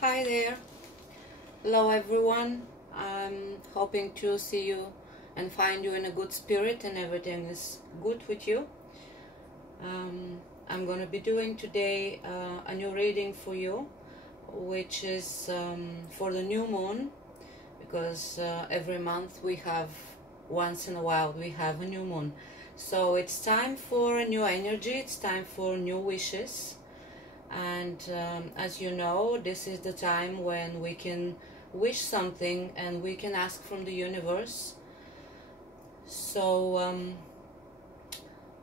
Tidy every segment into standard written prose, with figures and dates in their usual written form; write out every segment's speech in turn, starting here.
Hi there. Hello everyone. I'm hoping to see you and find you in a good spirit and everything is good with you. I'm going to be doing today a new reading for you, which is for the new moon, because every month we have, once in a while we have a new moon. So it's time for a new energy, it's time for new wishes. And as you know, this is the time when we can wish something and we can ask from the universe. So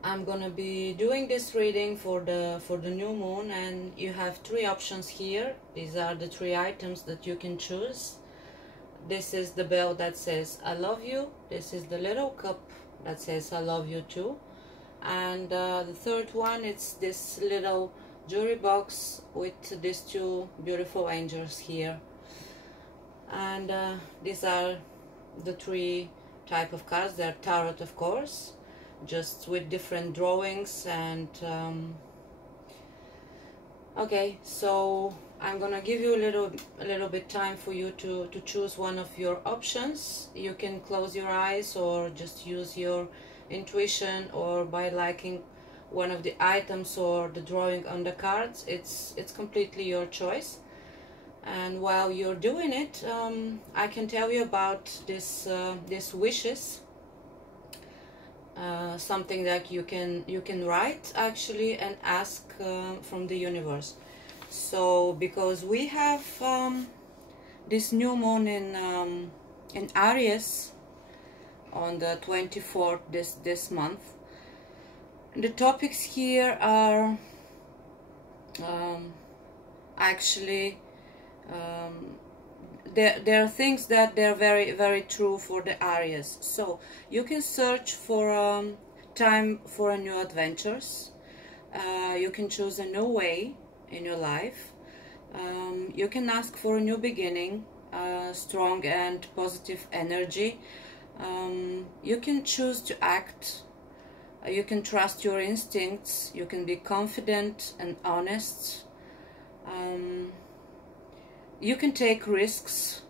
I'm gonna be doing this reading for the new moon, and you have three options here. These are the three items that you can choose. This is the bell that says I love you. This is the little cup that says I love you too. And the third one, it's this little jewelry box with these two beautiful angels here. And these are the three type of cards. They're tarot, of course, just with different drawings. And okay, so I'm gonna give you a little bit time for you to choose one of your options. You can close your eyes or just use your intuition, or by liking one of the items or the drawing on the cards. It's completely your choice. And while you're doing it, I can tell you about this wishes, something that you can write actually and ask from the universe. So because we have this new moon in Aries on the 24th this month. The topics here are actually there are things that they're very true for the Aries. So you can search for time for a new adventures. You can choose a new way in your life. You can ask for a new beginning, strong and positive energy. You can choose to act. You can trust your instincts. You can be confident and honest. You can take risks,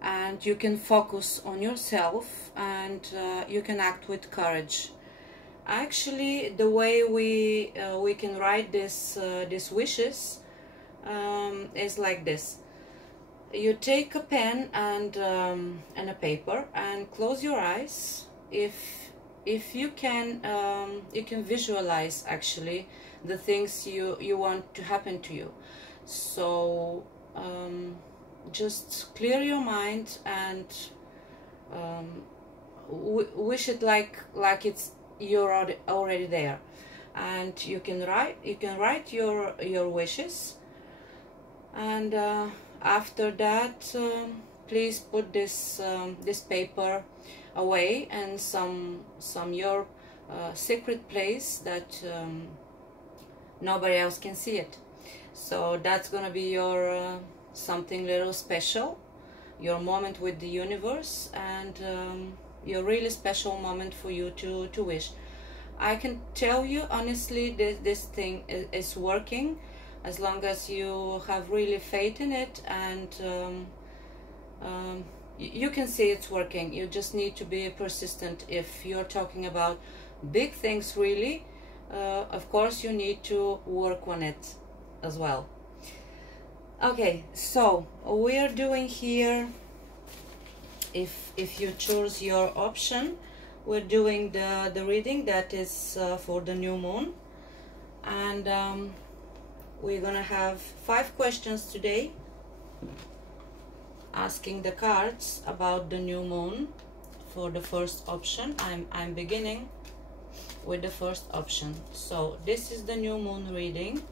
and you can focus on yourself, and you can act with courage. Actually, the way we can write these wishes is like this. You take a pen and a paper and close your eyes. If you can visualize actually the things you want to happen to you. So just clear your mind and wish it like you're already there. And you can write your wishes. And after that, please put this paper away and some your secret place that nobody else can see it. So that's gonna be your something little special, your moment with the universe, and your really special moment for you to wish. I can tell you honestly, this thing is working, as long as you have really faith in it, and you can see it's working. You just need to be persistent. If you're talking about big things really, of course you need to work on it as well. Okay, so we are doing here, if you choose your option, we're doing the reading that is for the new moon. And we're gonna have 5 questions today, asking the cards about the new moon. For the first option, I'm beginning with the first option. So this is the new moon reading,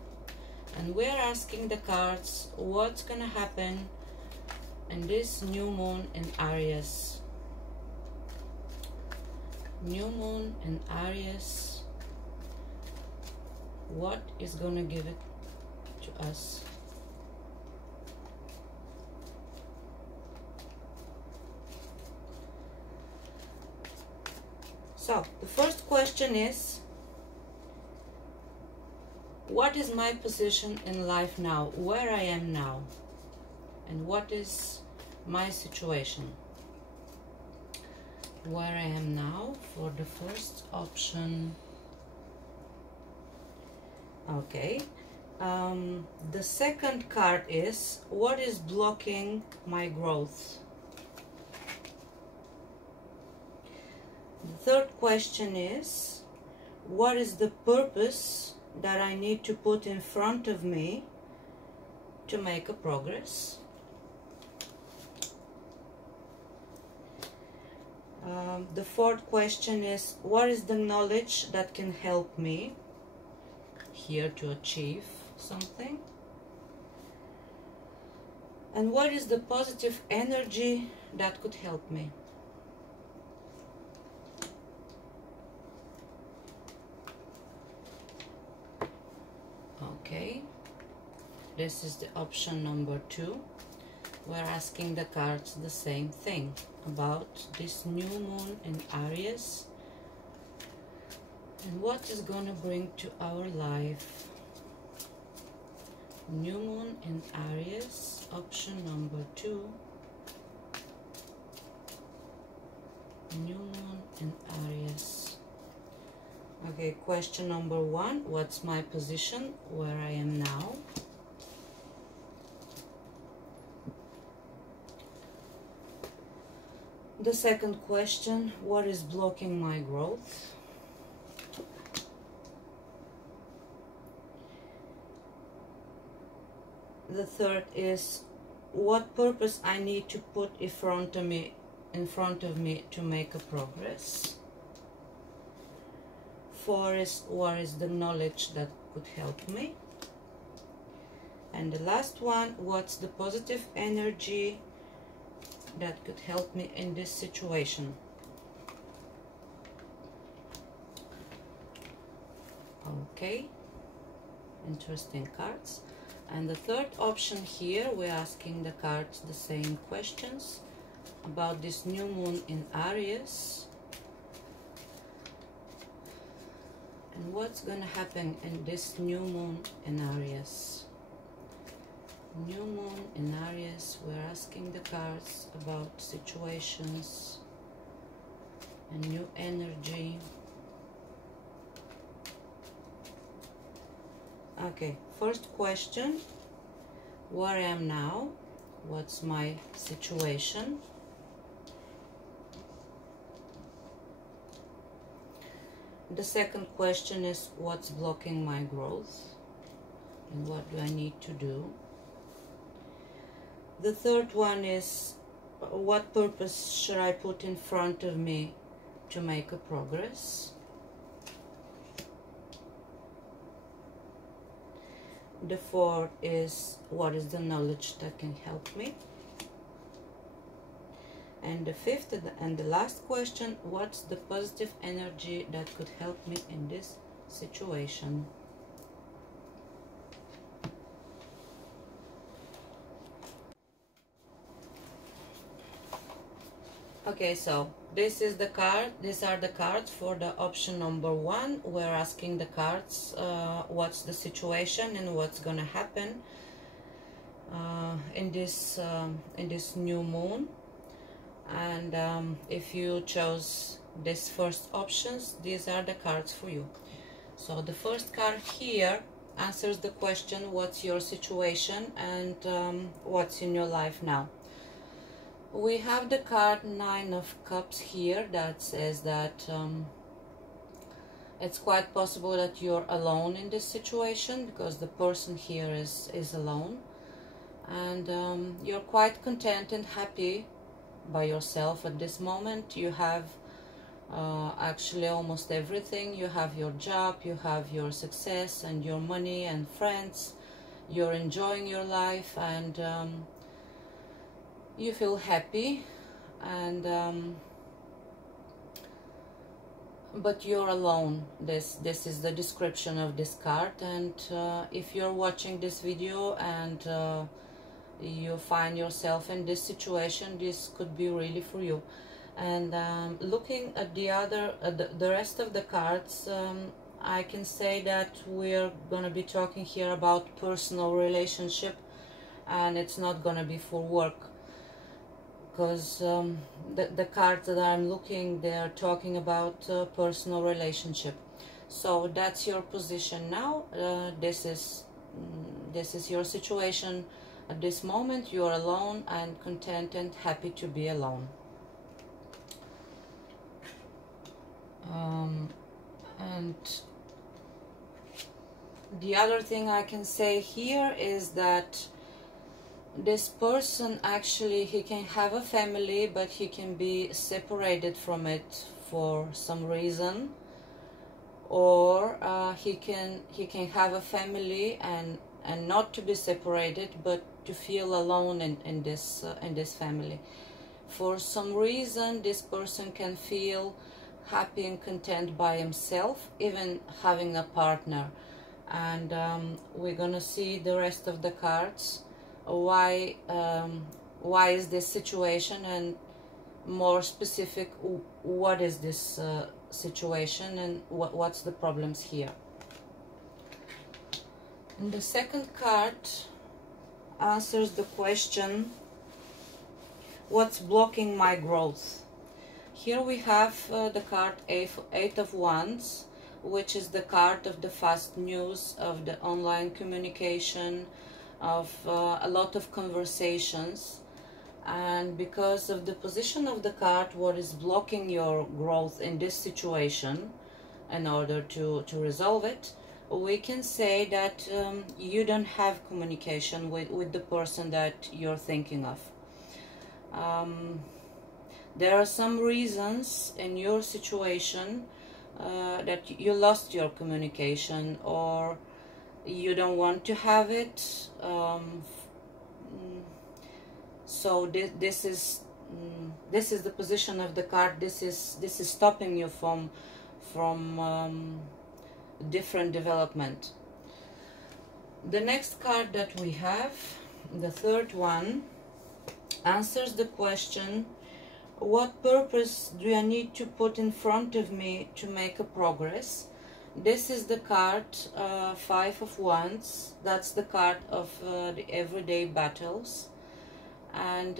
and we're asking the cards what's gonna happen in this new moon in Aries. New moon in Aries, what is gonna give it to us? So the first question is, what is my position in life now, where I am now? and what is my situation, where I am now for the first option. Okay, the second card is what is blocking my growth. The third question is what is the purpose that I need to put in front of me to make a progress. The fourth question is what is the knowledge that can help me here to achieve something, and what is the positive energy that could help me. Okay, this is the option number 2. We're asking the cards the same thing about this new moon in Aries and what is going to bring to our life. New moon in Aries, option number 2. New moon in Aries. Okay, question number 1, what's my position where I am now? The second question, what is blocking my growth? The third is what purpose I need to put in front of me to make a progress. 4 is what is the knowledge that could help me. And the last one, what's the positive energy that could help me in this situation. Okay, interesting cards. And the third option here, we're asking the cards the same questions about this new moon in Aries and what's gonna happen in this new moon in Aries. New moon in Aries, we're asking the cards about situations and new energy. Okay, first question, where I am now, what's my situation? The second question is what's blocking my growth and what do I need to do? The third one is what purpose should I put in front of me to make a progress? The fourth is what is the knowledge that can help me? And the fifth and the last question, what's the positive energy that could help me in this situation? Okay, so this is the card. These are the cards for the option number 1. We're asking the cards what's the situation and what's gonna happen in this new moon. And if you chose this first options, these are the cards for you. So the first card here answers the question, what's your situation and what's in your life now. We have the card 9 of Cups here that says that it's quite possible that you're alone in this situation because the person here is alone, and you're quite content and happy by yourself at this moment. You have actually almost everything. You have your job, you have your success and your money and friends. You're enjoying your life and you feel happy, and but you're alone. This is the description of this card. And if you're watching this video and you find yourself in this situation, this could be really for you. And looking at the rest of the cards, I can say that we're gonna be talking here about personal relationship and it's not gonna be for work, because the cards that I'm looking, they are talking about personal relationship. So that's your position now. This is your situation at this moment. You are alone and content and happy to be alone. And the other thing I can say here is that this person, actually, he can have a family, but he can be separated from it for some reason, or he can have a family and not to be separated, but to feel alone in this family. For some reason, this person can feel happy and content by himself, even having a partner. And we're gonna see the rest of the cards. Why is this situation, and more specific, what is this situation, and what's the problems here. And the second card answers the question, what's blocking my growth? Here we have the card Eight of Wands, which is the card of the fast news, of the online communication, of a lot of conversations. And because of the position of the card, what is blocking your growth in this situation, in order to resolve it, we can say that you don't have communication with the person that you're thinking of. There are some reasons in your situation that you lost your communication, or you don't want to have it. So this is the position of the card. This is stopping you from different development. The next card that we have, the third one, answers the question, what purpose do I need to put in front of me to make a progress? This is the card Five of Wands. That's the card of the everyday battles. And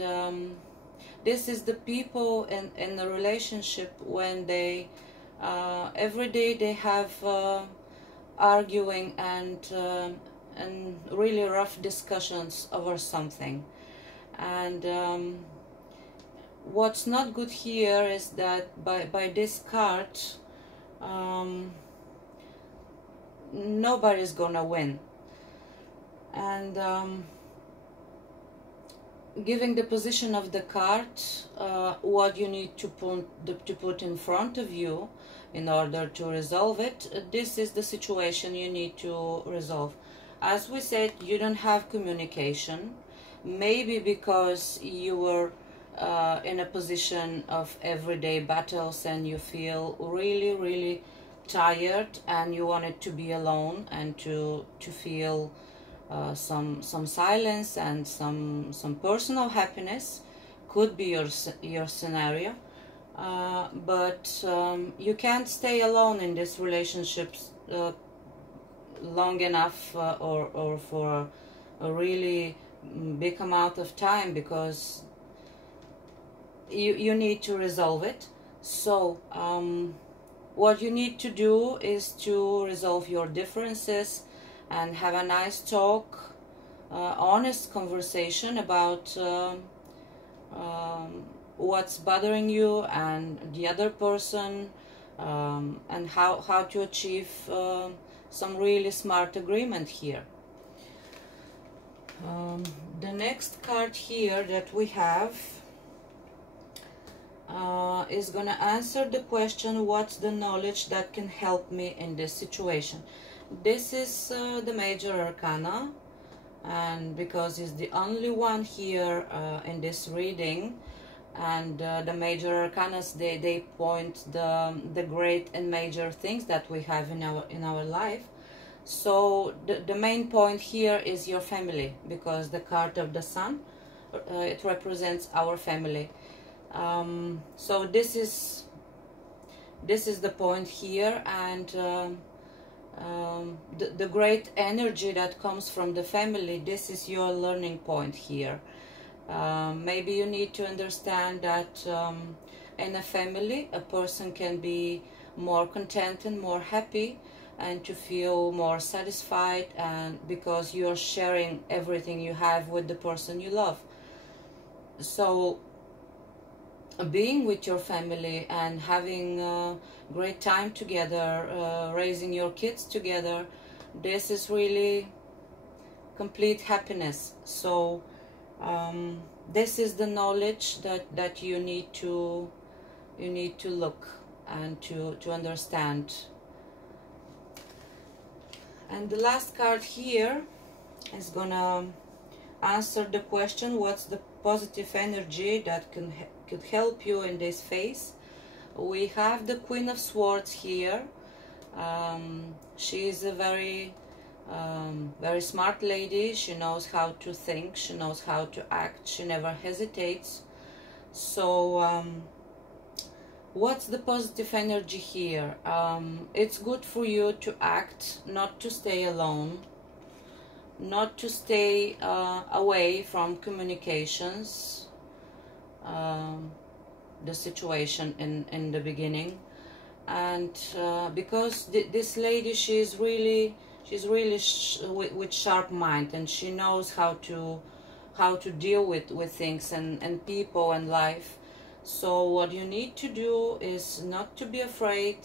this is the people in a relationship when they every day they have arguing and really rough discussions over something. And what's not good here is that by this card, nobody's gonna win. And giving the position of the card, what you need to put in front of you in order to resolve it, this is the situation you need to resolve. As we said, you don't have communication, maybe because you were in a position of everyday battles and you feel really tired and you wanted to be alone and to feel some silence and some personal happiness. Could be your scenario, but you can't stay alone in this relationship long enough or for a really big amount of time, because you need to resolve it. So what you need to do is to resolve your differences and have a nice talk, honest conversation about what's bothering you and the other person, and how to achieve some really smart agreement here. The next card here that we have is gonna answer the question, what's the knowledge that can help me in this situation? This is the major arcana, and because it's the only one here in this reading, and the major arcanas, they point the great and major things that we have in our life. So the main point here is your family, because the card of the Sun, it represents our family. So this is the point here, and the great energy that comes from the family. This is your learning point here. Maybe you need to understand that in a family a person can be more content and more happy and to feel more satisfied, and because you're sharing everything you have with the person you love. So being with your family and having a great time together, raising your kids together, this is really complete happiness. So this is the knowledge that you need to look and to understand. And the last card here is gonna answer the question, what's the positive energy that could help you in this phase. We have the Queen of Swords here. She is a very smart lady. She knows how to think, she knows how to act, she never hesitates. So what's the positive energy here? It's good for you to act, not to stay alone, not to stay away from communications, the situation in the beginning. And because this lady, she's really with sharp mind, and she knows how to deal with things and people and life. So what you need to do is not to be afraid.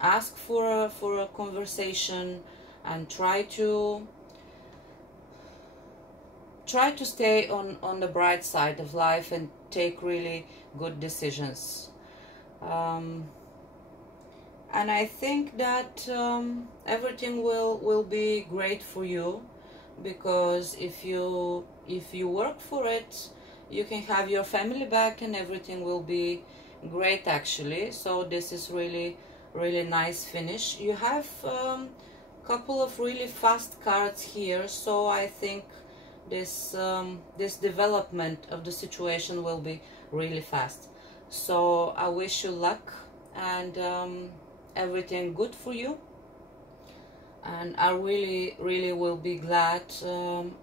Ask for a conversation and try to stay on the bright side of life and take really good decisions. And I think that everything will be great for you, because if you work for it, you can have your family back and everything will be great actually. So this is really nice finish. You have couple of really fast cards here, so I think this development of the situation will be really fast. So I wish you luck and everything good for you, and I really will be glad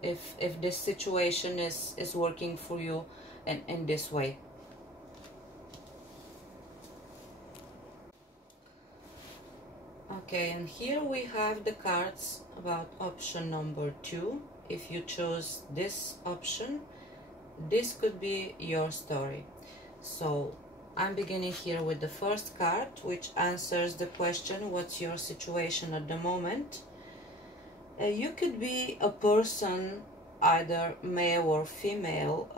if this situation is working for you in this way. Okay, and here we have the cards about option number 2. If you chose this option, this could be your story. So I'm beginning here with the first card, which answers the question, what's your situation at the moment? You could be a person, either male or female.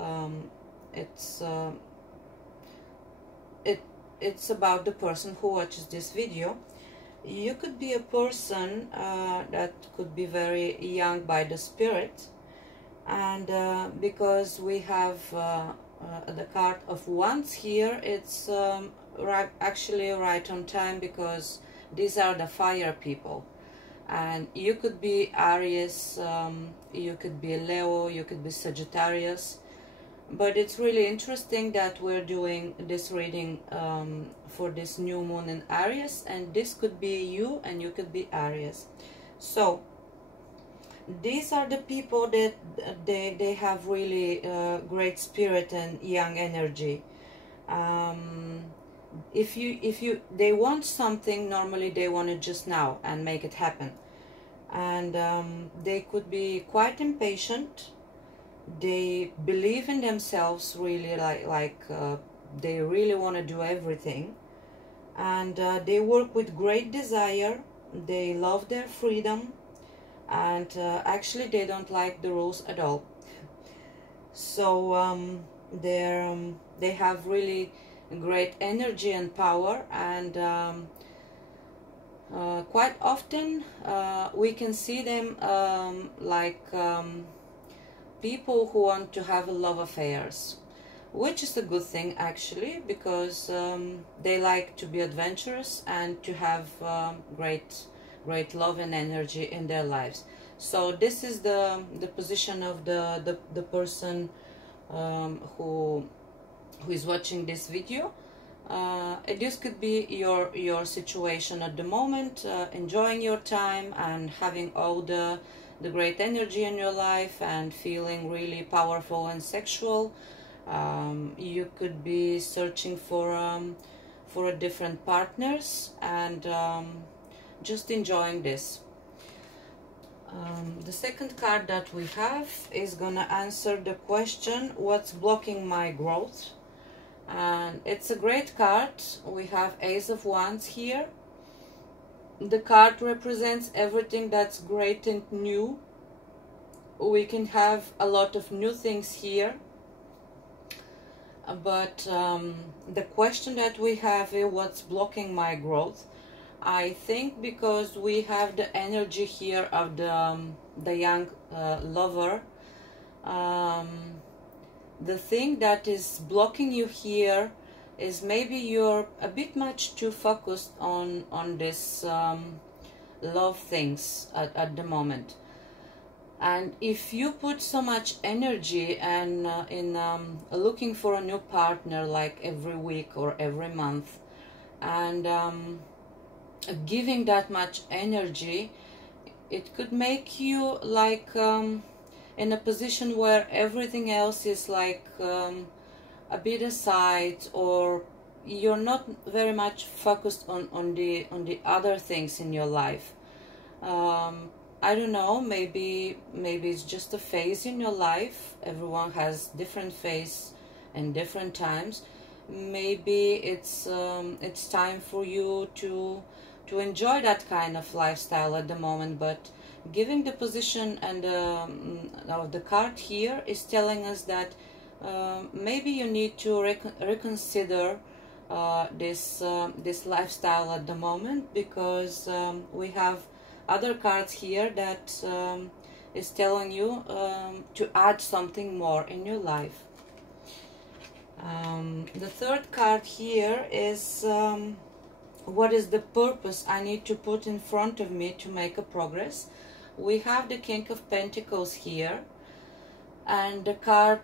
It's about the person who watches this video. You could be a person that could be very young by the spirit, and because we have the card of Wands here, it's actually right on time, because these are the fire people. And you could be Aries, you could be Leo, you could be Sagittarius. But it's really interesting that we're doing this reading for this new moon in Aries, and this could be you and you could be Aries. So these are the people that they have really great spirit and young energy. If they want something, normally they want it just now and make it happen. And they could be quite impatient. They believe in themselves really, like they really want to do everything, and they work with great desire. They love their freedom, and actually they don't like the rules at all. So they have really great energy and power, and quite often we can see them like people who want to have love affairs, which is a good thing actually, because they like to be adventurous and to have great love and energy in their lives. So this is the position of the person who is watching this video. This could be your situation at the moment, enjoying your time and having all the great energy in your life and feeling really powerful and sexual. You could be searching for a different partners and just enjoying this. The second card that we have is gonna answer the question, what's blocking my growth? And it's a great card. We have Ace of Wands here. The card represents everything that's great and new. We can have a lot of new things here, but the question that we have is, what's blocking my growth? I think because we have the energy here of the young lover. The thing that is blocking you here is maybe you're a bit much too focused on this love things at the moment. And if you put so much energy and in looking for a new partner, like every week or every month, and giving that much energy, it could make you like in a position where everything else is like a bit aside, or you're not very much focused on the other things in your life. I don't know, maybe it's just a phase in your life. Everyone has different phase and different times. Maybe it's time for you to enjoy that kind of lifestyle at the moment, but giving the position and of the card here is telling us that maybe you need to reconsider this lifestyle at the moment, because we have other cards here that is telling you to add something more in your life. The third card here is what is the purpose I need to put in front of me to make a progress. We have the King of Pentacles here, and the card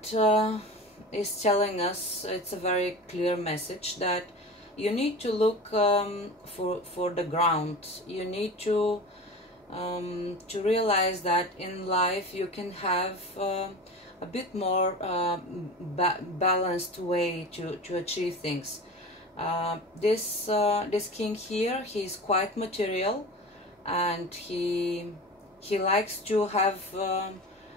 is telling us, it's a very clear message, that you need to look for the ground. You need to realize that in life you can have a bit more balanced way to achieve things. This king here, he's quite material, and he likes to have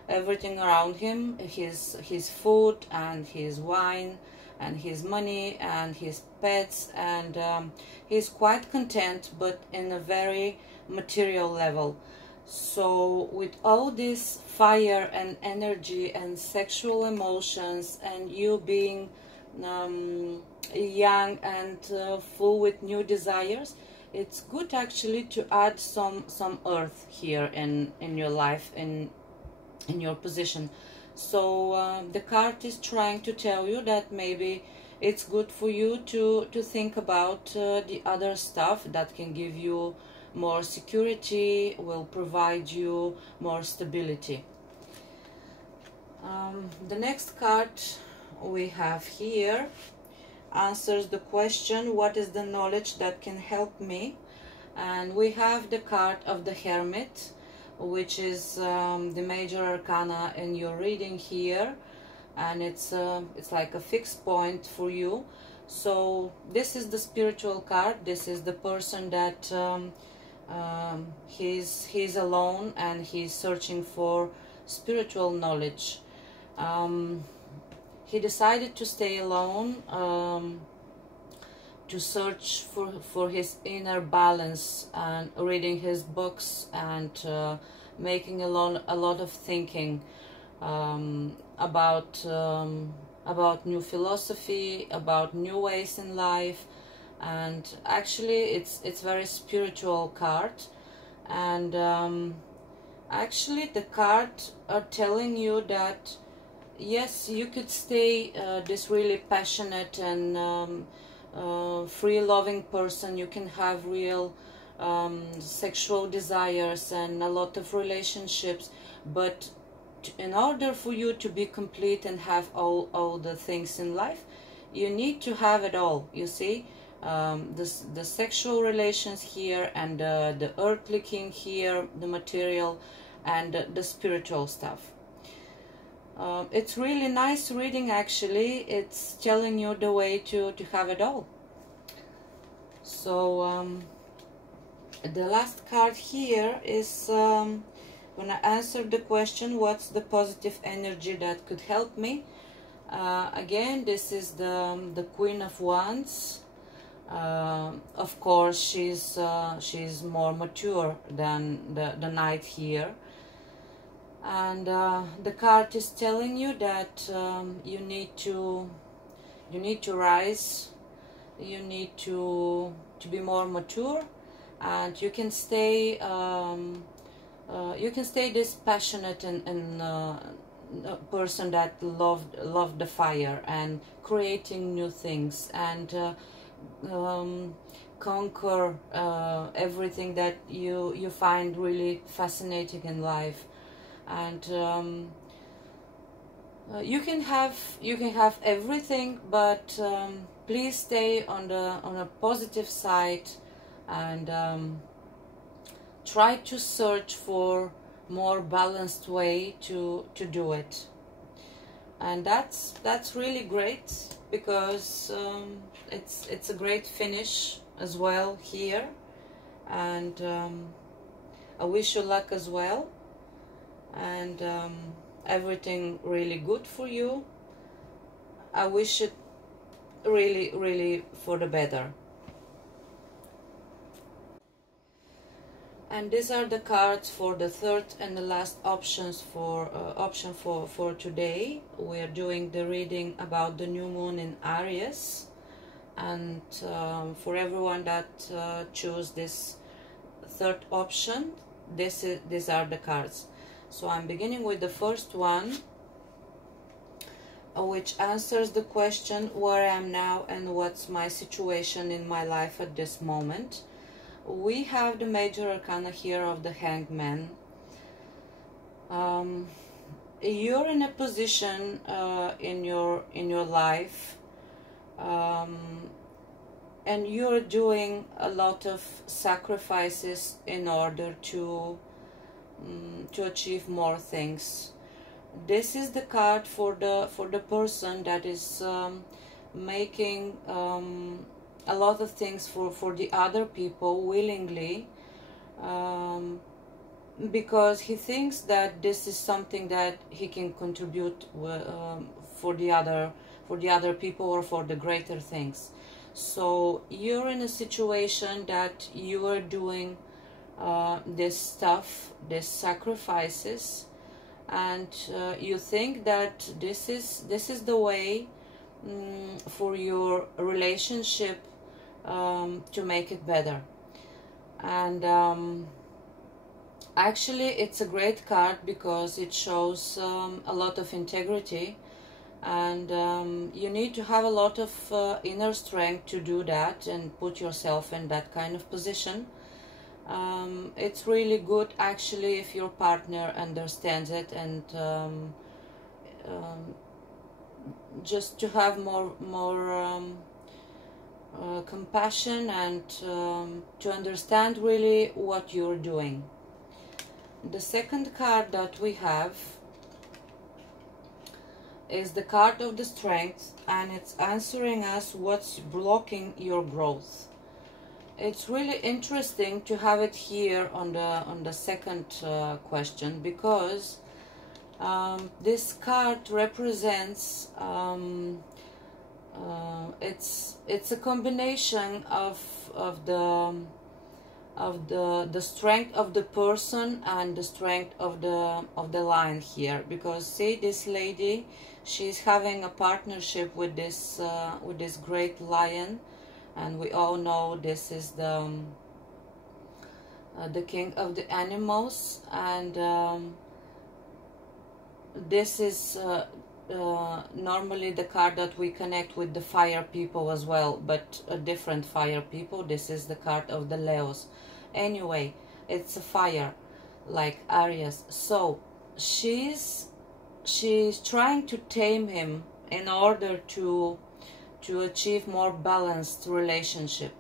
everything around him, his food and his wine and his money and his pets, and he's quite content, but in a very material level. So with all this fire and energy and sexual emotions, and you being young and full with new desires, it's good actually to add some earth here in your life, in your position. So the card is trying to tell you that maybe it's good for you to think about the other stuff that can give you more security, will provide you more stability. The next card we have here answers the question, what is the knowledge that can help me? And we have the card of the Hermit, which is the major arcana in your reading here, and it's like a fixed point for you. So this is the spiritual card. This is the person that he's alone and he's searching for spiritual knowledge. He decided to stay alone to search for his inner balance, and reading his books and making a lot of thinking about new philosophy, about new ways in life. And actually it's very spiritual card, and actually the cards are telling you that yes, you could stay this really passionate and free loving person. You can have real sexual desires and a lot of relationships, but in order for you to be complete and have all the things in life, you need to have it all, you see. The sexual relations here, and the earthly king here, the material, and the spiritual stuff. It's really nice reading, actually. It's telling you the way to have it all. So the last card here is when I answered the question, what's the positive energy that could help me? Again, this is the Queen of Wands. Of course, she's more mature than the Knight here, and the card is telling you that you need to rise, you need to be more mature, and you can stay this passionate and person that loved the fire and creating new things, and conquer everything that you find really fascinating in life. And you can have everything, but please stay on a positive side, and try to search for more balanced way to do it. And that's really great, because it's a great finish as well here, and I wish you luck as well, and everything really good for you. I wish it really for the better. And these are the cards for the third and the last option for today. We are doing the reading about the new moon in Aries, and for everyone that choose this third option, these are the cards. So I'm beginning with the first one, which answers the question where I am now and what's my situation in my life at this moment. We have the major arcana here of the Hanged Man. You're in a position in your life, and you're doing a lot of sacrifices in order to achieve more things. This is the card for the person that is making a lot of things for the other people willingly, because he thinks that this is something that he can contribute for the other people, or for the greater things. So you're in a situation that you are doing this stuff, these sacrifices, and you think that this is the way for your relationship to make it better. And actually it's a great card, because it shows a lot of integrity, and you need to have a lot of inner strength to do that and put yourself in that kind of position. It's really good, actually, if your partner understands it, and just to have more compassion, and to understand really what you're doing. The second card that we have is the card of the Strength, and it's answering us what's blocking your growth. It's really interesting to have it here on the second question, because this card represents it's a combination of the strength of the person and the strength of the lion here. Because see, this lady, she's having a partnership with this great lion, and we all know this is the king of the animals, and this is normally the card that we connect with the fire people as well, but a different fire people. This is the card of the Leos. Anyway, it's a fire, like Aries. So she's trying to tame him in order to to achieve more balanced relationship.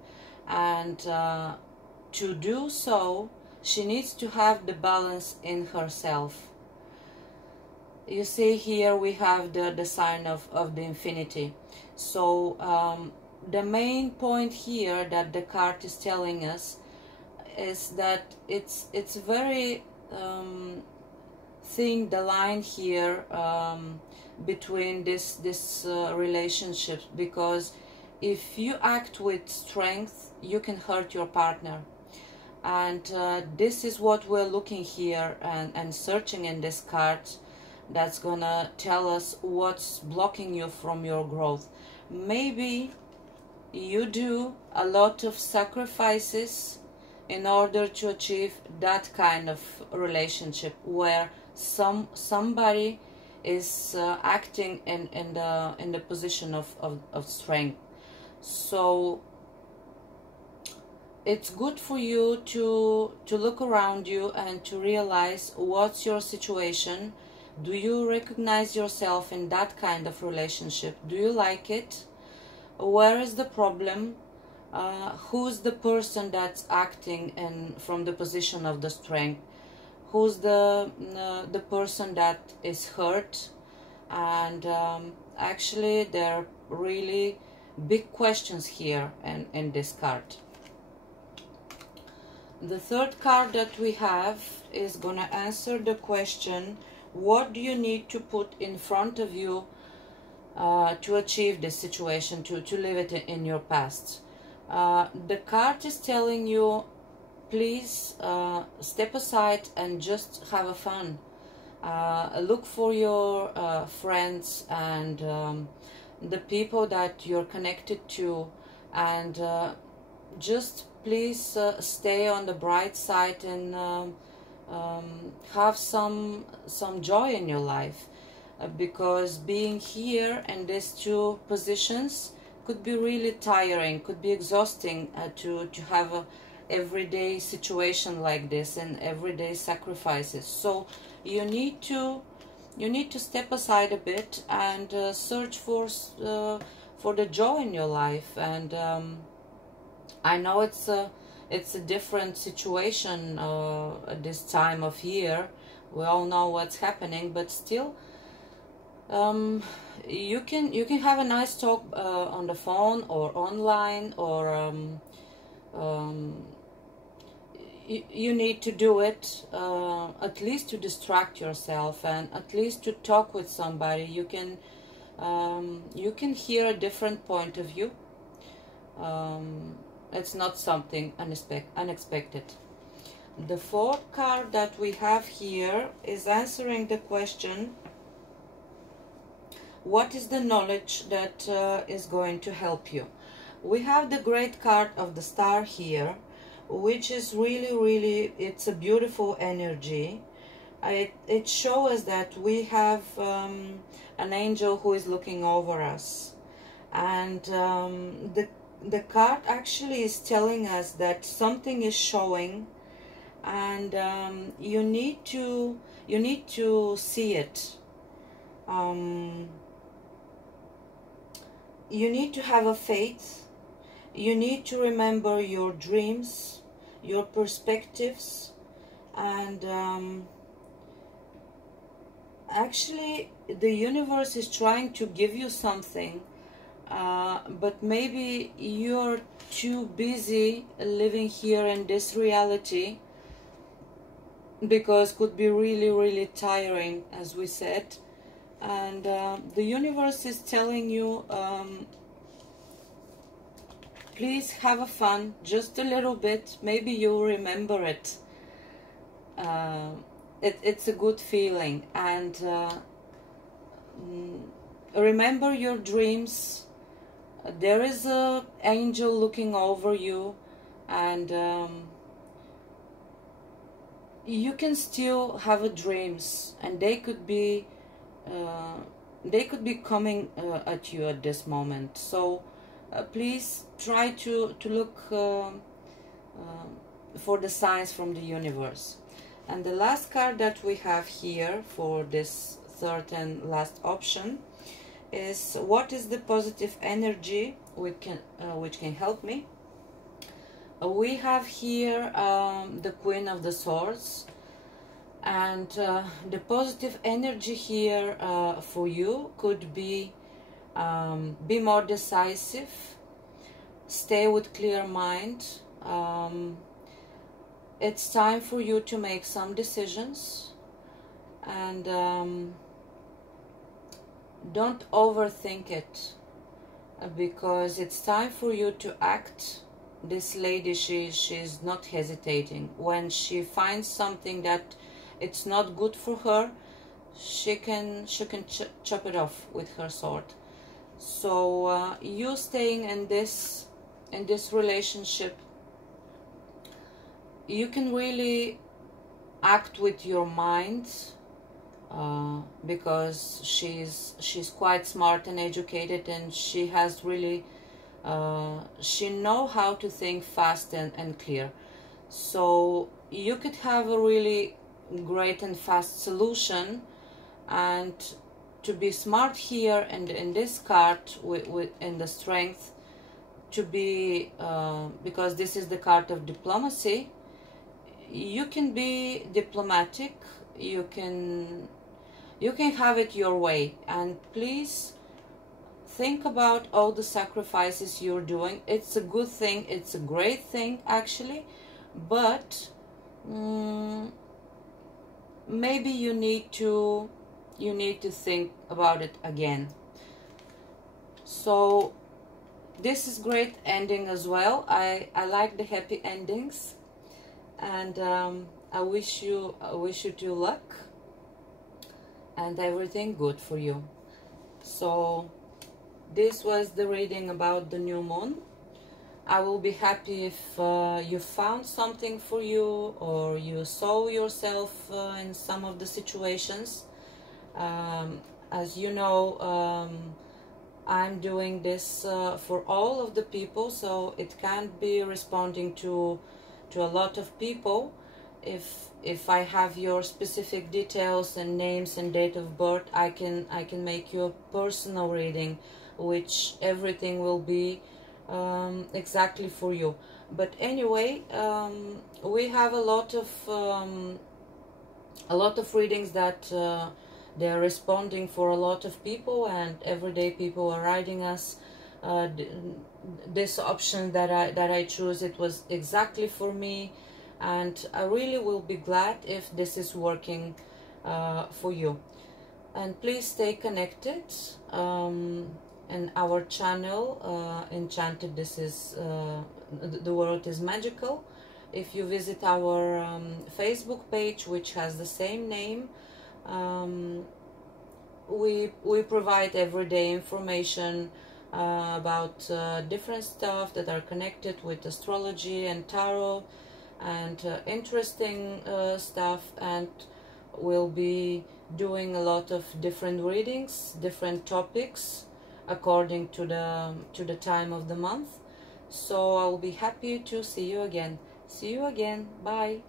And to do so, she needs to have the balance in herself. You see here we have the sign of the infinity. So the main point here that the card is telling us is that it's very thin, the line here between this relationship, because if you act with strength, you can hurt your partner. And this is what we're looking here and searching in this card. That's gonna tell us what's blocking you from your growth. Maybe you do a lot of sacrifices in order to achieve that kind of relationship where somebody is acting in the position of strength. So it's good for you to look around you and to realize what's your situation. Do you recognize yourself in that kind of relationship? Do you like it? Where is the problem? Who's the person that's acting from the position of the strength? Who's the person that is hurt? And actually there are really big questions here in this card. The third card that we have is gonna answer the question, what do you need to put in front of you to achieve this situation, to live it in your past? The card is telling you, please step aside and just have a fun. Look for your friends and the people that you're connected to, and just please stay on the bright side and have some joy in your life, because being here in these two positions could be really tiring, could be exhausting to have a everyday situation like this and everyday sacrifices. So you need to step aside a bit and search for the joy in your life. And I know it's a different situation at this time of year. We all know what's happening, but still you can have a nice talk on the phone or online, or you need to do it at least to distract yourself and at least to talk with somebody. You can hear a different point of view. It's not something unexpected. The fourth card that we have here is answering the question, what is the knowledge that is going to help you? We have the great card of the star here, which is really, it's a beautiful energy. It shows us that we have an angel who is looking over us, and the card actually is telling us that something is showing, and you need to see it. You need to have a faith. You need to remember your dreams, your perspectives, and actually the universe is trying to give you something, but maybe you're too busy living here in this reality, because it could be really tiring, as we said. And the universe is telling you, please have a fun, just a little bit. Maybe you'll remember it. It's a good feeling. And remember your dreams. There is an angel looking over you, and you can still have a dreams, and they could be coming at you at this moment. So please try to look for the signs from the universe. And the last card that we have here for this third and last option is what is the positive energy which can help me. We have here the Queen of the Swords, and the positive energy here for you could be more decisive, stay with clear mind. It's time for you to make some decisions, and don't overthink it, because it's time for you to act. This lady, she's not hesitating. When she finds something that it's not good for her, she can chop it off with her sword. So you staying in this relationship, you can really act with your mind, because she's quite smart and educated, and she has really she know how to think fast and clear. So you could have a really great and fast solution. And to be smart here, and in this card in the strength, to be because this is the card of diplomacy, you can be diplomatic, you can have it your way. And please think about all the sacrifices you're doing. It's a good thing, it's a great thing actually, but maybe you need to think about it again. So this is great ending as well. I like the happy endings, and I wish you to luck and everything good for you. So this was the reading about the new moon. I will be happy if you found something for you, or you saw yourself in some of the situations. As you know, I'm doing this for all of the people, so it can't be responding to a lot of people. If I have your specific details and names and date of birth, I can make you a personal reading, which everything will be exactly for you. But anyway, we have a lot of readings that they're responding for a lot of people, and everyday people are writing us this option that I choose. It was exactly for me, and I really will be glad if this is working for you. And please stay connected in our channel, Enchanted. This is the world is magical. If you visit our Facebook page, which has the same name, we provide everyday information about different stuff that are connected with astrology and tarot, and interesting stuff. And we'll be doing a lot of different readings, different topics according to the time of the month. So I'll be happy to see you again. See you again. Bye.